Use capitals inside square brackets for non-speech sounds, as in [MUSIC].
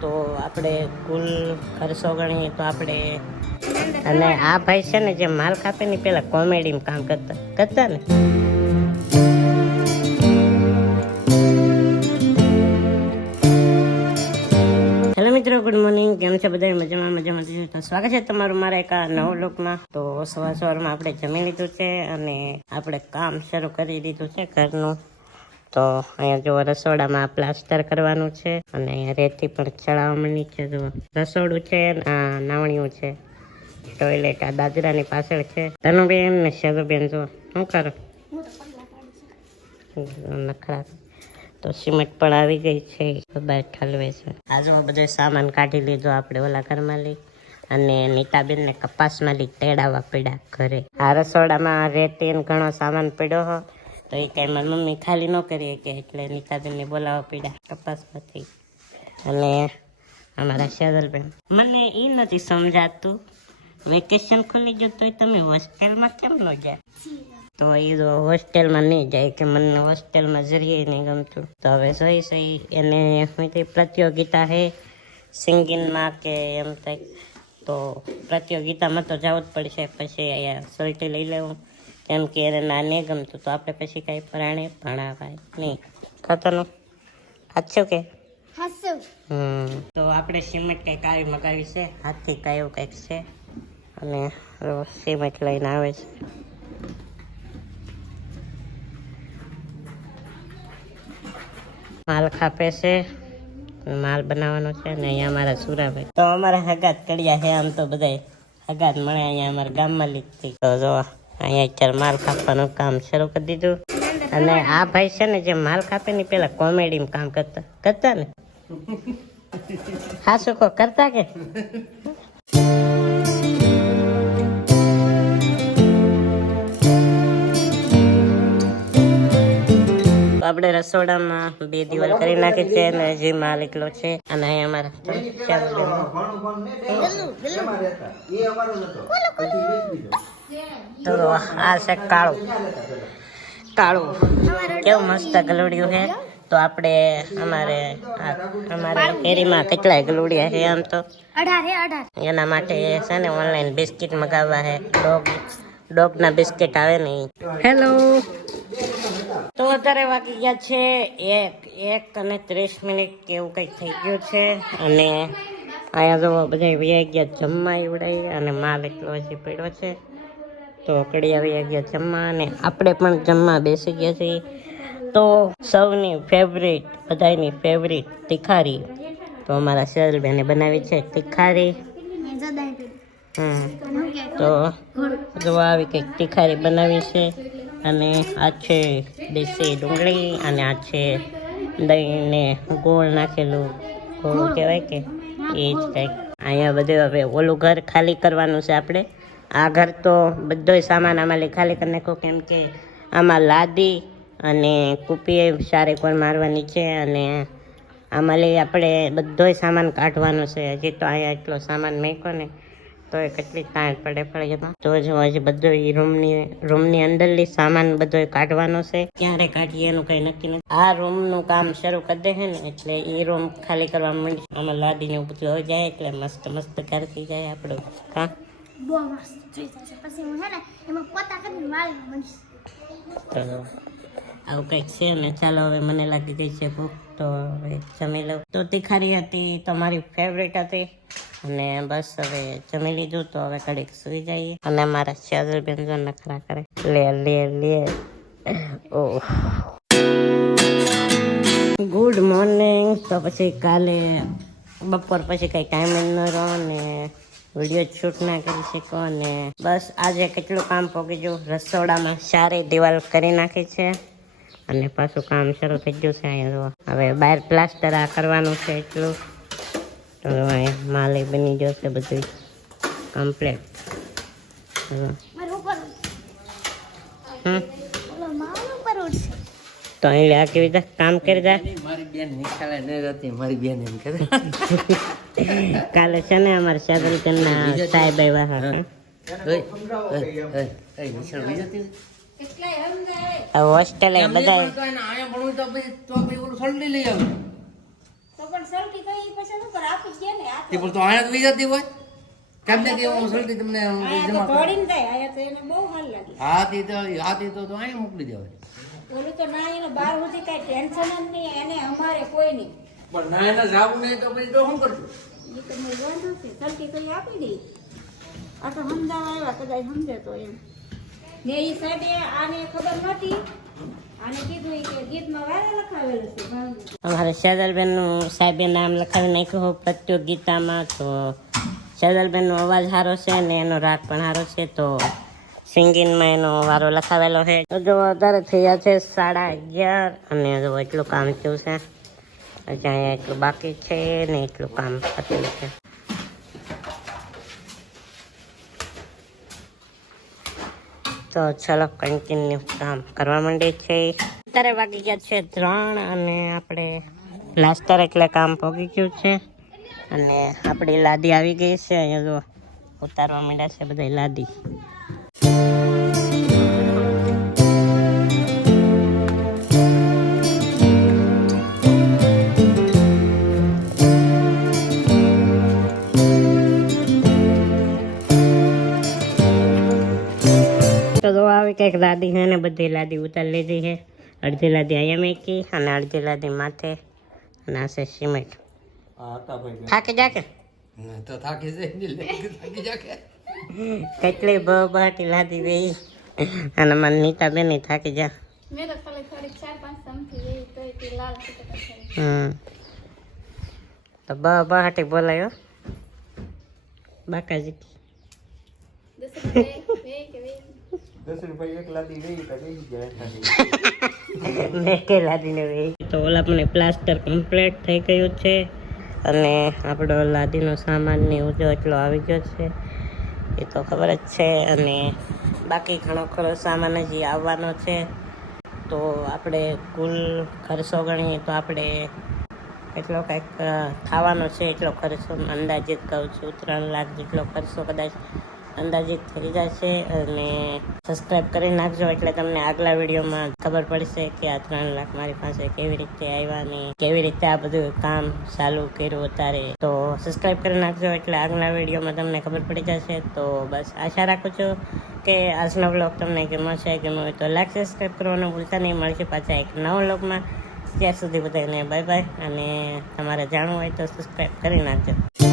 તો આપણે કુલ ખર્ચો ગણીએ તો આપણે અને આ ભાઈ છે ને જે માલ કાપે ને પેલા કોમેડીમાં કામ કરતા કરતા ને. હેલો મિત્રો, ગુડ મોર્નિંગ. કેમ છે બધા? મજામાં મજામાં. છે તો સ્વાગત છે તમારું મારા એક આ નવો લોકમાં. તો સવાર સવારમાં આપણે જમી લીધું છે અને આપણે કામ શરૂ કરી દીધું છે ઘરનું. તો અહીંયા જો રસોડામાં પ્લાસ્ટર કરવાનું છે અને અહીંયા રેતી પણ ચડાવવામાં નીચે જો રસોડું છે આ નાવણીયું છે. ટોયલેટ આ દાદરાની પાછળ છે. તનુબેન ને શેલુબેન, જો શું કરો? નખરા. તો સિમેન્ટ પણ આવી ગઈ છે. બહાર ઠલવે છે. આજમાં બધો સામાન કાઢી લીધો આપણે ઓલા ઘરમાં લઈ અને નીતાબેનને કપાસમાં લઈ તેડાવા પડ્યા ઘરે. આ રસોડામાં રેતી ને ઘણો સામાન પડ્યો હો. તો એ કાંઈ મમ્મી ખાલી ન કરીએ કે એટલે નીતાબેનને બોલાવવા પડ્યા તપાસમાંથી અને અમારા શેરલબેન મને એ નથી સમજાતું. વેકેશન ખુલી ગયું તોય તમે હોસ્ટેલમાં કેમ ન જાય? તો એ તો હોસ્ટેલમાં નહીં જાય કે મને હોસ્ટેલમાં જરીએ નહીં ગમતું. તો હવે સહી સહી એને હું તે પ્રતિયોગિતા હે? સિંગિંગમાં કે એમ થાય તો પ્રતિયોગિતામાં તો જવું જ પડશે. પછી અહીંયા સોલ્ટી લઈ લેવું. કેમ કે એને ના નહીં ગમતું તો આપણે પછી કાંઈ પરાણે ભણાવાય નહીં. ખાતાનું સાચું કે? હમ. તો આપણે સિમેન્ટ કંઈક આવી મગાવી છે? હાથથી કયું કંઈક છે? અને સિમેન્ટ લઈને આવે છે. માલ ખાપે છે. માલ બનાવવાનો છે ને અહીંયા અમારા સુરાભાઈ. તો અમારા હગાત કડિયા છે આમ તો બધા હગાત મળે અહીંયા અમારા ગામમાં લીધી તો જો અહીંયા અત્યારે માલ કાપવાનું કામ શરૂ કરી દીધું. અને આ ભાઈ છે ને જે માલ કાપે ને પેલા કોમેડીમાં કામ કરતા કરતા ને. હા શું કહો કરતા કે? આપણે રસોડામાં બે દિવાલ કરી નાખી છે અને જે માલ એકલો છે. અને અહીંયા અમારા તો આ છે કાળું. કાળું. કેવું મસ્ત ગલુડિયું છે. તો આપણે અમારે અમારે કેરીમાં કેટલાય ગલુડિયા છે આમ તો. એના માટે છે ને ઓનલાઈન બિસ્કિટ મગાવવા છે. ડોગ ડોગના બિસ્કિટ આવે ને હેલો તો અત્યારે વાગી ગયા છે એક એક અને ત્રીસ મિનિટ કેવું કંઈક થઈ ગયું છે. અને અહીંયા જો બધા વ્યાઈ ગયા જમવા એવડાય અને માલ એટલો હજી પડ્યો છે. તો કડિયા આવી ગયા જમવા અને આપણે પણ જમવા બેસી ગયા છીએ. તો સૌની ફેવરિટ બધાની ફેવરિટ તિખારી. તો અમારા શેરલબેને બનાવી છે તિખારી. તો જો આવી કંઈક તિખારી બનાવી છે અને આ છે દેશી ડુંગળી અને આ છે દહીંને ગોળ નાખેલું. ગોળ કહેવાય કે એ જ કંઈક. અહીંયા બધું હવે ઓલું ઘર ખાલી કરવાનું છે આપણે. આ ઘર તો બધોય સામાન આમાં લઈ ખાલી કરી નાખો, કેમ કે આમાં લાદી અને કૂપી સારે પણ મારવાની છે અને આમાં લઈ આપણે બધોય સામાન કાઢવાનો છે. હજી તો અહીંયા એટલો સામાન મેકો ને તો એ કેટલી તાણ પડે પડે તો જો હજી બધો એ રૂમની રૂમની અંદરલી સામાન બધો કાઢવાનો છે. ક્યારે કાઢીએ એનું કંઈ નક્કી નથી. આ રૂમનું કામ શરૂ કરી દે છે ને, એટલે એ રૂમ ખાલી કરવા માંડી આમાં લાદીને બધું આવી જાય એટલે મસ્ત મસ્ત ઘર થઈ જાય આપણું. હા? બહુ મસ્ત જોઈ થશે પછી હું હે ને એમાં પોતા કરીને વાળી બનીશ તો આવું કંઈક છે ને, ચાલો હવે મને લાગી ગઈ છે ભૂખ તો હવે જમી લઉં. તો તીખારી હતી, તમારી ફેવરેટ હતી. અને બસ હવે જમી લીધું, તો હવે ઘડીક સુઈ જઈએ. અને મારા ચાદર બેન જો નખરા કરે. લે લે લે. ઓહ. ગુડ મોર્નિંગ તો પછી કાલે બપોર પછી કંઈ ટાઈમ ન રહ્યો ને. વીડિયો શૂટ ના કરી શકો અને બસ આજે કેટલું કામ પોગી ગયું? રસોડામાં સારી દિવાલ કરી નાખી છે અને પાછું કામ શરૂ થઈ ગયું છે અહીંયા હવે બહાર પ્લાસ્ટર આ કરવાનું છે એટલું. તો અહીંયા માલે બની ગયો છે બધું કમ્પ્લેટ હમ ઓલો માલ ઉપર ઉડશે તો અહીં આ કેવી રીતે કામ કરી જા મારી બેન નિશાળે ન જતી મારી બેન એમ કરે. કાલે છે ને અમારે સાગરચંદના સાહેબ આવ્યા હા. હોસ્ટેલે બધા તો આયા તો પછી તો પછી ઓલું સળડી લઈ આવું. તો પણ સલટી તો ઈ પછી શું કરે? આપી જ દે ને આ તે પણ તો આયા જ લઈ જતી હોય. કેમ કે હું સલટી તમને જમા કરું. ધોડીને તો એને બહુ હાલ લાગે. હાથી તો હાથી તો તો અહીંયા મોકલી દેવાય. ઓલું તો ના એનો બાર સુધી કઈ ટેન્શન જ નહીં એને અમારે કોઈ નહીં. પણ ના એને જાવું નહીં તો પછી તો શું કરશું? એ તો મેં વાંધો છે. સરખી તો આપી દઈ આ તો સમજાવવા આવ્યા કદાચ સમજે તો એમ. ને એ સાહેબે આને ખબર નહોતી. આને કીધું કે ગીતમાં વારે લખાવેલું છે અમારે સેદલબેનનું સાહેબે નામ લખાવી નાખ્યું પ્રતિયોગિતામાં. તો સેદલબેનનો અવાજ સારો છે ને એનો રાગ પણ સારો છે તો સિંગિંગમાં એનો વારો લખાવેલો છે. જો વધારે થયા છે સાડા અગિયાર અને જો એટલું કામ થયું છે. હજી અહીંયા એટલું બાકી છે ને એટલું કામ પત્યું છે. તો ચલો કન્ટિન્યુ કામ કરવા માંડે છે અત્યારે વાગી ગયા છે ત્રણ અને આપણે પ્લાસ્ટર એટલે કામ પોગી ગયું છે. અને આપણી લાદી આવી ગઈ છે. અહીંયા જો ઉતારવા માંડ્યા છે બધી લાદી. તો જો આવી કંઈક લાદી છે ને બધી લાદી ઉતારી લીધી છે અડધી લાદી અહીંયા મેકી અને અડધી લાદી માથે અને આ છે સિમેન્ટ. હા થાકી જા કે ના, તો થાકી જાય ને લે, થાકી જા કે કેટલી બહાટી લાદી ગઈ અને મને નીતા બેન થાકી જા. તો બહાટી બોલાયો બાકાજી. [LAUGHS] પ્લાસ્ટર કમ્પ્લીટ થઈ ગયું છે અને આપણો લાદીનો સામાન ને એટલો આવી ગયો છે. એ તો ખબર જ છે અને બાકી ઘણો ખરો સામાન હજી આવવાનો છે. તો આપણે કુલ ખર્ચો ગણીએ તો આપણે એટલો કંઈક થવાનો છે એટલો ખર્ચો. અંદાજિત કહું છું, ત્રણ લાખ જેટલો ખર્ચો કદાચ અંદાજિત થઈ જશે અને સબસ્ક્રાઈબ કરી નાખજો એટલે તમને આગલા વિડીયોમાં ખબર પડશે કે આ ત્રણ લાખ મારી પાસે કેવી રીતે આવ્યા ને કેવી રીતે આ બધું કામ ચાલુ કર્યું અત્યારે. તો સબસ્ક્રાઈબ કરી નાખજો એટલે આગલા વિડીયોમાં તમને ખબર પડી જશે. તો બસ આશા રાખું છું કે આજનો બ્લોગ તમને ગમ્યો છે ગમ્યો હોય તો લાઈક સબસ્ક્રાઈબ કરવાનું ભૂલતા નહીં. મળશે પાછા એક નવા બ્લોગમાં ત્યાં સુધી બધાને બાય બાય અને તમારે જાણવું હોય તો સબસ્ક્રાઈબ કરી નાખજો.